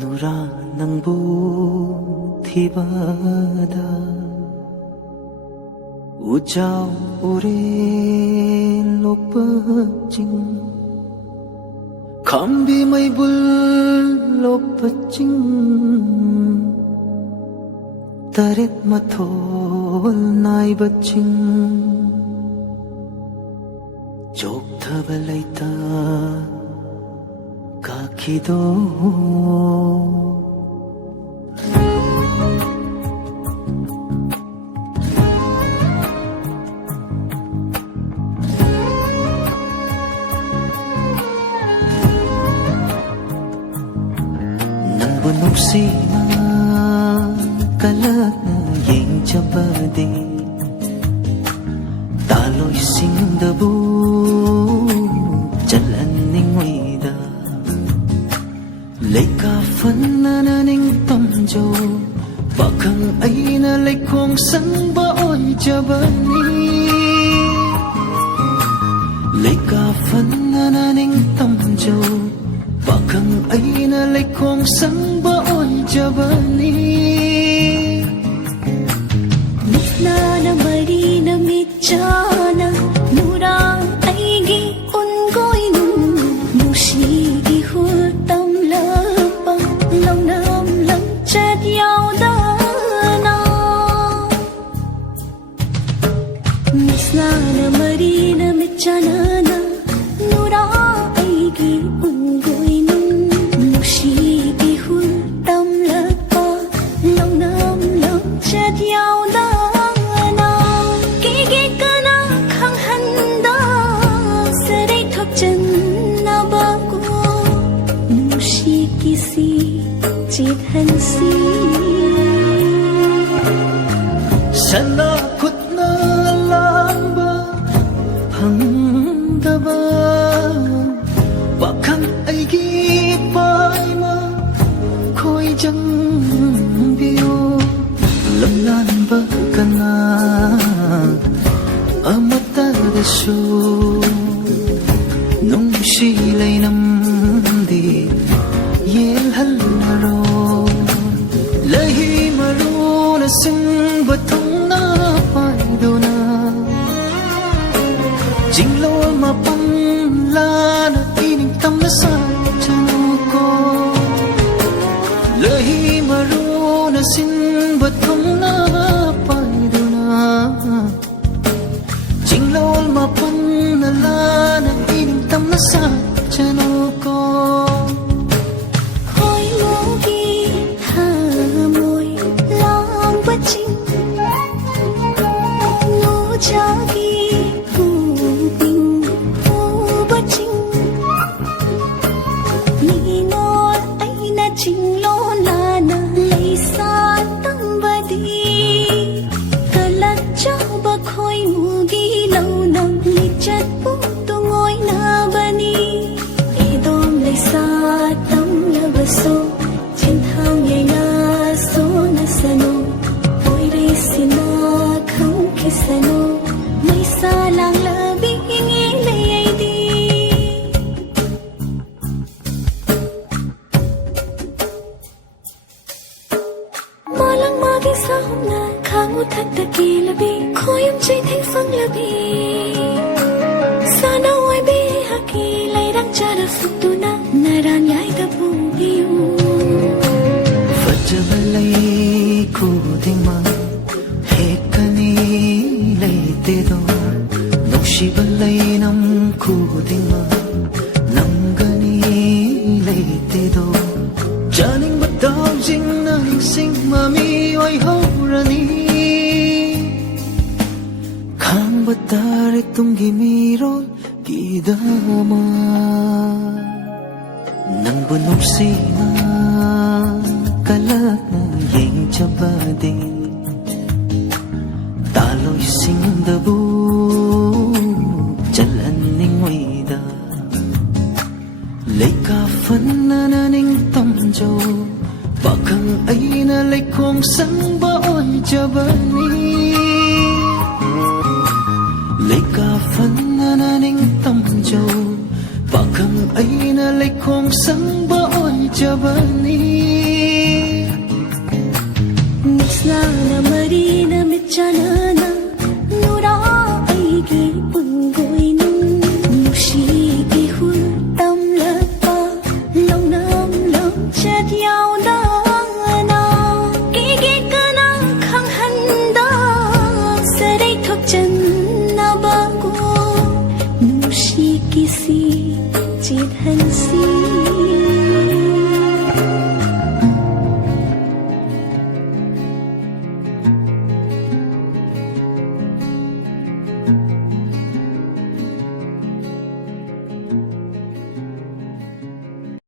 누라 낭부티바다 우자우 우리 lokpaching khambi mai bul lokpaching taret mathol nai baching chok thabalaita kakido Sina kalat na yeng chabadi taloy sing dabu jalan ning wida lay ka fan na naning tamjo bakang ay na lay kong sang baoy jabani lay ka fan na naning tamjo bakang ay na lay kong sang baoy jabani Nisna na mari na mitjana nura aigi ungoy nun mushigi hultam lapa lam nam lam chat yaw dana Nisna na mari na mitjana na nura aigi ungoy nun mushigi hultam lapa lam nam lam chat yaw dana kiki kana khang handa sarai thok jan na baku nushi kisi chit hansi sana kutna lamba hangdaba bakang aigi paima khoi jang biyo lamlan ba kana amata dasu nung silay namdi yel halaro lahi maru na sing batong na paiduna jinglo mapang lana ining tam na sa chanuko lahi maru na sing batong na paiduna jinglo mapang na lana ining tam na sa chanuko khoi mogi ha moi lang baching no jagi hu bing hu baching ni no ai na ching lo la na lei sa tam badi kalat cha ba khoi mugi lo nam li chat pu tu ngoi na bani idom lei sa tam la baso chen thang ye na so na sano oi re sina khang ke sano mai sa lang la bi ngi le ai di malang magi sa hom na khang u thak ta ki la bi khoyam chai thai phang la bi sana oi bi ha ki lai rang cha da su tu na ran yai da bu yu Fajabalay kudima hekani laytedo Nukshibalay nam kudima namgani laytedo Janing bataw jing na hingsing mami oy horani Kang batare tunggi mirol kidama Nang bunong sina kalat na yeng chabadi taloy sing dabu jalan ning wida lay ka fan na naning tamjo bakang ay na lay kong sang baoy jabani lay ka fan na naning tamjo bakang ay na lay kong sang baoy jabani ꯅꯨꯡꯁꯥꯅ ꯃꯔꯤꯅ ꯃꯤꯠ ꯆꯥꯟꯅꯅ ꯅꯨꯔꯥ ꯑꯩꯒꯤ ꯄꯨꯡꯒꯣꯏꯅꯨꯡ ꯅꯨꯡꯁꯤꯒꯤ ꯍꯨꯜ ꯇꯝꯂꯛꯄ ꯂꯧꯅꯝ ꯂꯝꯆꯠ ꯌꯥꯎꯗꯅ ꯀꯤꯒꯤ ꯀꯅꯥ ꯈꯪꯍꯟꯗ ꯁꯔꯩ ꯊꯣꯛꯆꯟ